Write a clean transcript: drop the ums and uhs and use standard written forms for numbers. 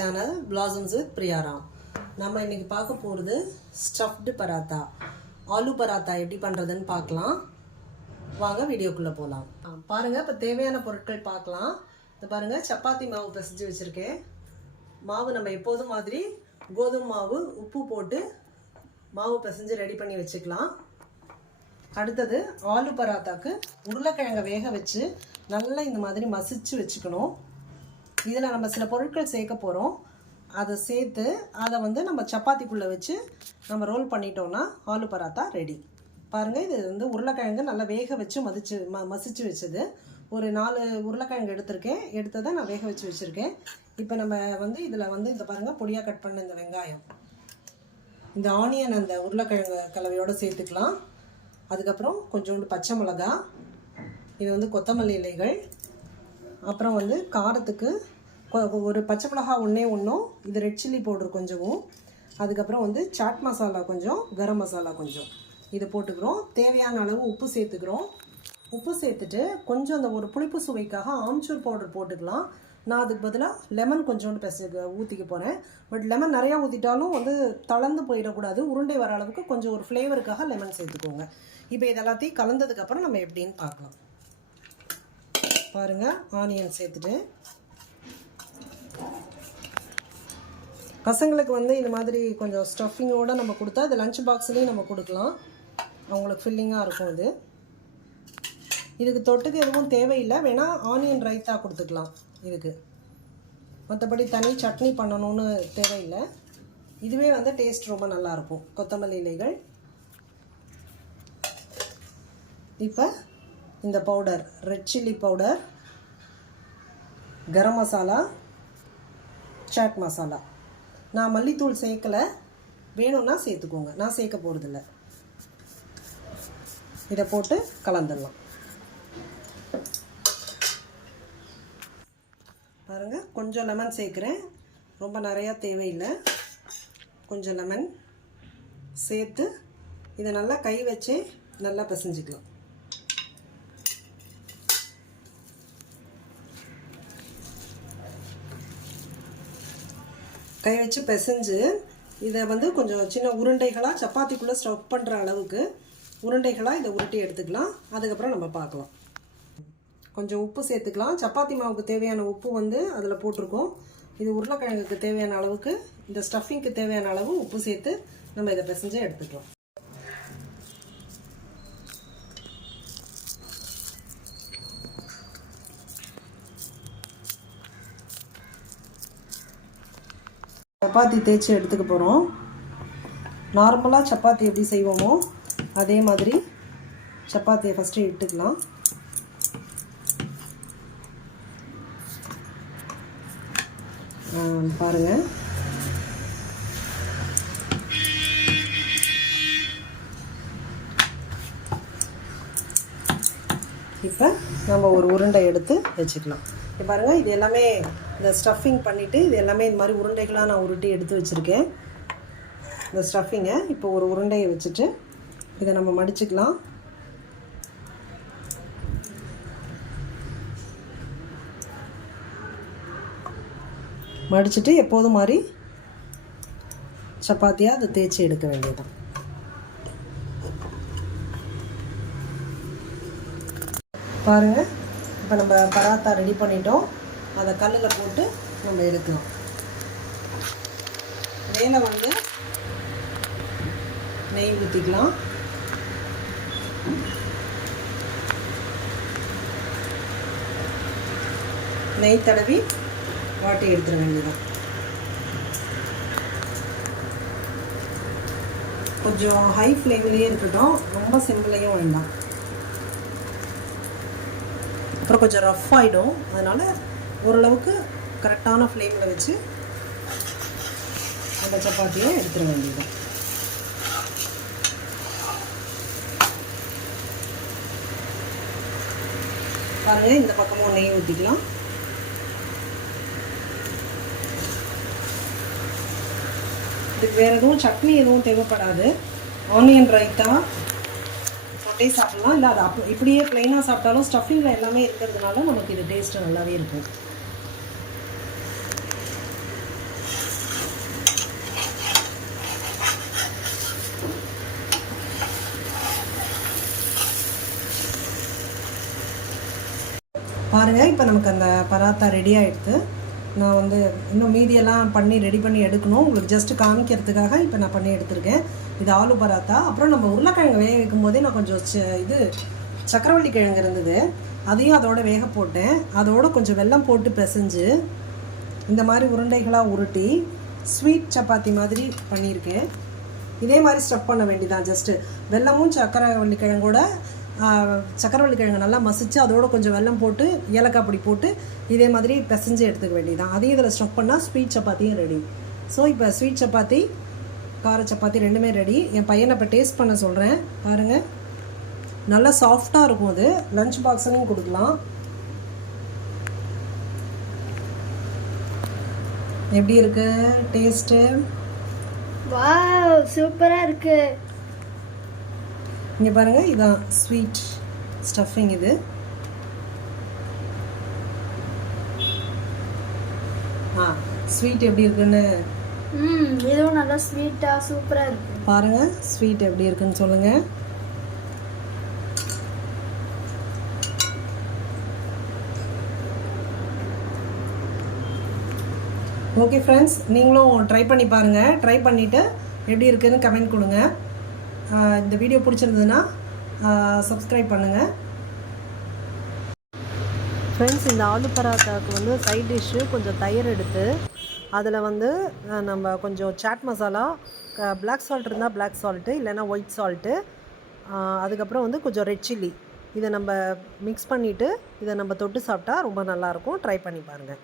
Channel Blossoms with பிரியாராம். நம்ம இன்னைக்கு பார்க்க போகிறது ஸ்டஃப்டு பராத்தா. ஆலு பராத்தா எப்படி பண்ணுறதுன்னு பார்க்கலாம். வாங்க வீடியோக்குள்ளே போகலாம். பாருங்கள், இப்போ தேவையான பொருட்கள் பார்க்கலாம். இது பாருங்கள், சப்பாத்தி மாவு பிசைஞ்சு வச்சுருக்கேன். மாவு நம்ம எப்போதும் மாதிரி கோதுமை மாவு உப்பு போட்டு மாவு பிசைஞ்சு ரெடி பண்ணி வச்சுக்கலாம். அடுத்தது ஆலு பராத்தாக்கு உருளைக்கிழங்கை வேக வச்சு நல்லா இந்த மாதிரி மசிச்சு வச்சுக்கணும். இதில் நம்ம சில பொருட்கள் சேர்க்க போகிறோம். அதை சேர்த்து அதை நம்ம சப்பாத்திக்குள்ளே வச்சு நம்ம ரோல் பண்ணிட்டோம்னா ஆலு பராத்தா ரெடி. பாருங்கள், இது உருளைக்கிழங்கு நல்லா வேக வச்சு மசிச்சு வச்சது. ஒரு 4 உருளைக்கிழங்கு எடுத்ததை நான் வேக வச்சு வச்சுருக்கேன். இப்போ நம்ம இதில் இந்த பாருங்கள், பொடியாக கட் பண்ண இந்த வெங்காயம், இந்த ஆனியன் அந்த உருளைக்கிழங்கு கலவையோடு சேர்த்துக்கலாம். அதுக்கப்புறம் கொஞ்சோண்டு பச்சை மிளகா, இது கொத்தமல்லி இலைகள், அப்புறம் காரத்துக்கு ஒரு பச்சை மிளகா ஒன்றும், இது ரெட் சில்லி பவுடர் கொஞ்சமும், அதுக்கப்புறம் சாட் மசாலா கொஞ்சம், கரம் மசாலா கொஞ்சம், இதை போட்டுக்கிறோம். தேவையான அளவு உப்பு சேர்த்துக்கிறோம். உப்பு சேர்த்துட்டு கொஞ்சம் அந்த ஒரு புளிப்பு சுவைக்காக ஆம்ச்சூர் பவுடர் போட்டுக்கலாம். நான் அதுக்கு பதிலாக லெமன் கொஞ்சோண்டு ஊற்றிக்க போகிறேன். பட் லெமன் நிறையா ஊற்றிட்டாலும் தளர்ந்து போயிடக்கூடாது. உருண்டை வர அளவுக்கு கொஞ்சம் ஒரு ஃப்ளேவருக்காக லெமன் சேர்த்துக்கோங்க. இப்போ இதெல்லாத்தையும் கலந்ததுக்கப்புறம் நம்ம எப்படின்னு பார்க்கலாம். பாருங்கள், ஆனியன் சேர்த்துட்டு பசங்களுக்கு இது மாதிரி கொஞ்சம் ஸ்டஃபிங்கோடு நம்ம கொடுத்தா இது லஞ்ச் பாக்ஸ்லேயும் நம்ம கொடுக்கலாம். அவங்களுக்கு ஃபில்லிங்காக இருக்கும். இதுக்கு தொட்டுக்கு எதுவும் தேவையில்லை, வேணால் ஆனியன் ரைத்தா கொடுத்துக்கலாம் இதுக்கு. மற்றபடி தனி சட்னி பண்ணணும்னு தேவையில்லை. இதுவே டேஸ்ட் ரொம்ப நல்லாயிருக்கும். கொத்தமல்லி இலைகள், இப்போ இந்த powder red chilli powder, garam masala, chat masala. நான் மல்லித்தூள் சேர்க்கலை, வேணும்னா சேர்த்துக்கோங்க. நான் சேர்க்க போகிறதில்ல. இதை போட்டு கலந்துடலாம். பாருங்கள், கொஞ்சம் லெமன் சேர்க்குறேன், ரொம்ப நிறையா தேவையில்லை. கொஞ்சம் லெமன் சேர்த்து இதை நல்லா கை வச்சே நல்லா பிசைஞ்சிக்கலாம். கை வச்சு பிசைஞ்சு இதை கொஞ்சம் சின்ன உருண்டைகளாக சப்பாத்திக்குள்ளே ஸ்டஃப் பண்ணுற அளவுக்கு உருண்டைகளாக இதை உருட்டி எடுத்துக்கலாம். அதுக்கப்புறம் நம்ம பார்க்கலாம். கொஞ்சம் உப்பு சேர்த்துக்கலாம். சப்பாத்தி மாவுக்கு தேவையான உப்பு அதில் போட்டிருக்கோம். இது உருளைக்கிழங்குக்கு தேவையான அளவுக்கு, இந்த ஸ்டஃபிங்க்கு தேவையான அளவு உப்பு சேர்த்து நம்ம இதை பிசைஞ்சு எடுத்துக்கலாம். சப்பாத்தி தேய்ச்சி எடுத்துக்க போகிறோம். நார்மலாக சப்பாத்தி எப்படி செய்வோமோ அதே மாதிரி சப்பாத்தியை ஃபஸ்ட்டு இட்டுக்கலாம். பாருங்கள், இப்போ நம்ம ஒரு உருண்டை எடுத்து வச்சுக்கலாம். இப்போ பாருங்கள், இது எல்லாமே இந்த ஸ்டஃபிங் பண்ணிவிட்டு இது எல்லாமே இந்த மாதிரி உருண்டைகளாக நான் உருட்டி எடுத்து வச்சுருக்கேன். இந்த ஸ்டஃபிங்கை இப்போ ஒரு உருண்டையை வச்சுட்டு இதை நம்ம மடிச்சுக்கலாம். மடிச்சுட்டு எப்போதும் மாதிரி சப்பாத்தியாக அதை தேய்ச்சி எடுக்க வேண்டியதுதான். பாருங்கள், இப்போ நம்ம பராத்தா ரெடி பண்ணிட்டோம். அதை கல்லில் போட்டு நம்ம எடுக்கலாம். மேலே நெய் ஊற்றிக்கலாம். நெய் தடவி வாட்டி எடுத்துட வேண்டியதான். கொஞ்சம் ஹை ஃப்ளேம்லேயே இருக்கட்டும், ரொம்ப சிம்பிளையும் வேண்டாம். அப்புறம் கொஞ்சம் ரஃப் ஆகிடும். அதனால் ஓரளவுக்கு கரெக்டான ஃப்ளேமில் வச்சு அந்த சப்பாத்தியை எடுத்துட வேண்டியது. பாருங்கள், இந்த பக்கமும் நெய் ஊற்றிக்கலாம். இதுக்கு வேறு எதுவும் சட்னி எதுவும் தேவைப்படாது. ஆனியன் ரைத்தா போட்டே சாப்பிடலாம். இல்லை அது இப்படியே ப்ளைனாக சாப்பிட்டாலும் ஸ்டஃபிங்கில் எல்லாமே இருக்கிறதுனால நமக்கு இது டேஸ்ட்டு நல்லாவே இருக்கும். பாருங்கள், இப்போ நமக்கு அந்த பராத்தா ரெடி ஆகிடுது. நான் வந்து இன்னும் மீதியெல்லாம் பண்ணி ரெடி பண்ணி எடுக்கணும். உங்களுக்கு ஜஸ்ட்டு காமிக்கிறதுக்காக இப்போ நான் பண்ணி எடுத்திருக்கேன். இது ஆலு பராத்தா. அப்புறம் நம்ம உருளைக்கிழங்கு வேக வைக்கும் போதே நான் கொஞ்சம் இது சக்கரவள்ளி கிழங்கு இருந்தது, அதையும் அதோட வேக போட்டேன். அதோட கொஞ்சம் வெல்லம் போட்டு பிசைஞ்சு இந்த மாதிரி உருண்டைகளாக உருட்டி ஸ்வீட் சப்பாத்தி மாதிரி பண்ணியிருக்கேன். இதே மாதிரி ஸ்டஃப் பண்ண வேண்டியதான். ஜஸ்ட்டு வெல்லமும் சக்கரவள்ளி கிழங்கோட சக்கரவள்ளி கிழங்கு நல்லா மசிச்சு அதோட கொஞ்சம் வெல்லம் போட்டு ஏலக்காய் பொடி போட்டு இதே மாதிரி பிசைஞ்சு எடுத்துக்க வேண்டியதான். அதையும் இதில் ஸ்டஃப் பண்ணால் ஸ்வீட் சப்பாத்தியும் ரெடி. ஸோ இப்போ ஸ்வீட் சப்பாத்தி கார சப்பாத்தி ரெண்டுமே ரெடி. என் பையனை இப்போ டேஸ்ட் பண்ண சொல்கிறேன். பாருங்கள், நல்லா சாஃப்டாக இருக்கும். அது லஞ்ச் பாக்ஸ்லையும் கொடுக்கலாம். எப்படி இருக்கு டேஸ்ட்டு? வாவ், சூப்பராக இருக்கு. இங்கே பாருங்கள், இதான் ஸ்வீட் ஸ்டஃபிங். இது ஸ்வீட் எப்படி இருக்குன்னு இதுவும் நல்லா ஸ்வீட்டாக சூப்பராக இருக்கு. பாருங்கள், ஸ்வீட் எப்படி இருக்குன்னு சொல்லுங்கள். ஓகே ஃப்ரெண்ட்ஸ், நீங்களும் ட்ரை பண்ணி பாருங்கள். ட்ரை பண்ணிவிட்டு எப்படி இருக்குதுன்னு கமெண்ட் கொடுங்க. இந்த வீடியோ பிடிச்சிருந்ததுன்னா சப்ஸ்கிரைப் பண்ணுங்கள். ஃப்ரெண்ட்ஸ், இந்த ஆலு பராத்தாவுக்கு வந்து சைட் டிஷ்ஷு கொஞ்சம் தயிர் எடுத்து அதில் வந்து நம்ம கொஞ்சம் சாட் மசாலா, பிளாக் சால்ட் இருந்தால் பிளாக் சால்ட்டு, இல்லைன்னா ஒயிட் சால்ட்டு, அதுக்கப்புறம் வந்து கொஞ்சம் ரெட் சில்லி, இதை நம்ம மிக்ஸ் பண்ணிவிட்டு இதை நம்ம தொட்டு சாப்பிட்டா ரொம்ப நல்லாயிருக்கும். ட்ரை பண்ணி பாருங்கள்.